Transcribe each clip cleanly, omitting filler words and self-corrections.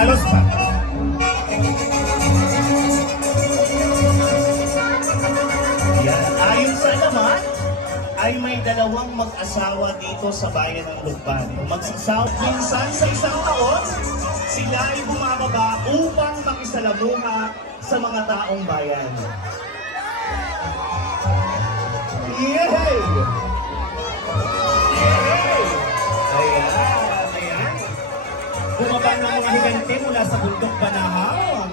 Halos pa. Yan. Ayon sa laman, ay may dalawang mag-asawa dito sa bayan ng Lukban. Magsasaw minsan sa isang taon, sila ay bumababa upang makisalamuha sa mga taong bayan. Yay! Yay! Ayan, ayan. Bumaba ng mga higante mula sa bundok Banahaw.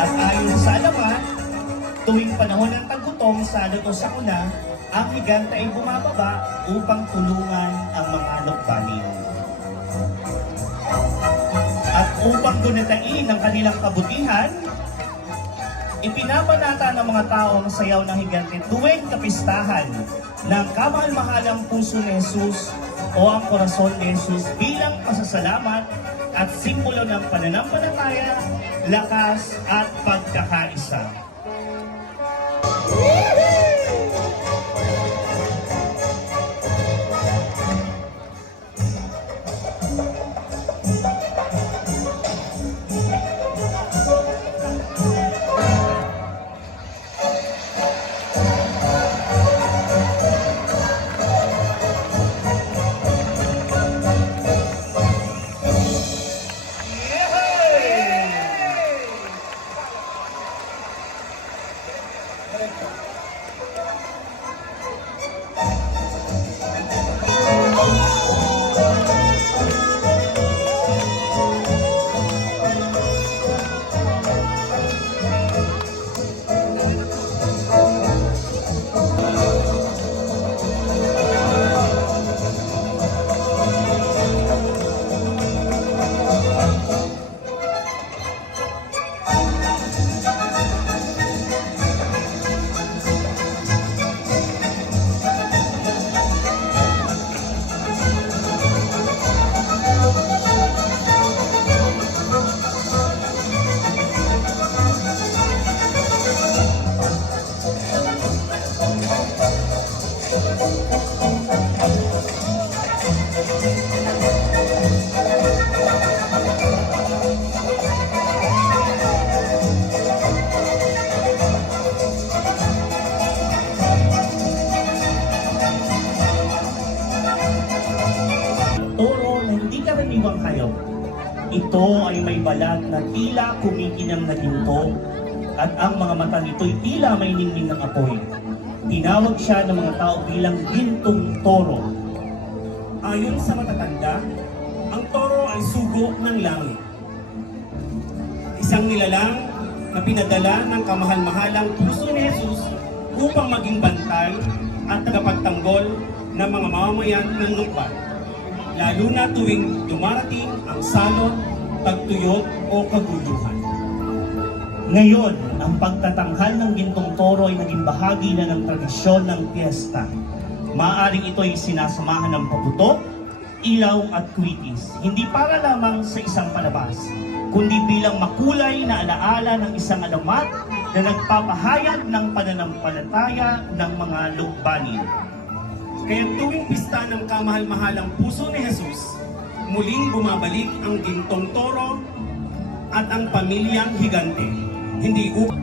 At ayon sa alaman, tuwing panahon ng tagutong sa Luto Sakuna, ang higante ay bumababa upang tulungan ang mga Lukbanin. At upang gunatain ang kanilang kabutihan, ipinapanata ng mga tao ang sayaw ng higante tuwing kapistahan ng kamahal-mahalang puso ni Jesus o ang korason ni Jesus bilang pasasalamat at simbolo ng pananampalataya, lakas at pagkakaisa. Toro na hindi karaniwang hayop. Ito ay may balat na tila kumikinang na ginto at ang mga mata nito'y tila may ningning ng apoy. Tinawag siya ng mga tao bilang gintong toro. Ayon sa matatanda, ang toro ay sugo ng langit. Isang nilalang na pinadala ng kamahal-mahalang puso ni Jesus upang maging bantay at tagapagtanggol ng mga mamamayan ng Lukban, lalo na tuwing dumarating ang salot, tagtuyot o kaguluhan. Ngayon, ang pagtatanghal ng gintong toro ay naging bahagi na ng tradisyon ng piyesta. Maaaring ito ay sinasamahan ng paputok, ilaw at kwitis, hindi para lamang sa isang palabas, kundi bilang makulay na alaala ng isang alamat na nagpapahayag ng pananampalataya ng mga Lukbanin. Kaya tuwing pista ng kamahal-mahalang puso ni Jesus, muling bumabalik ang gintong toro at ang pamilyang higante. Hindi upang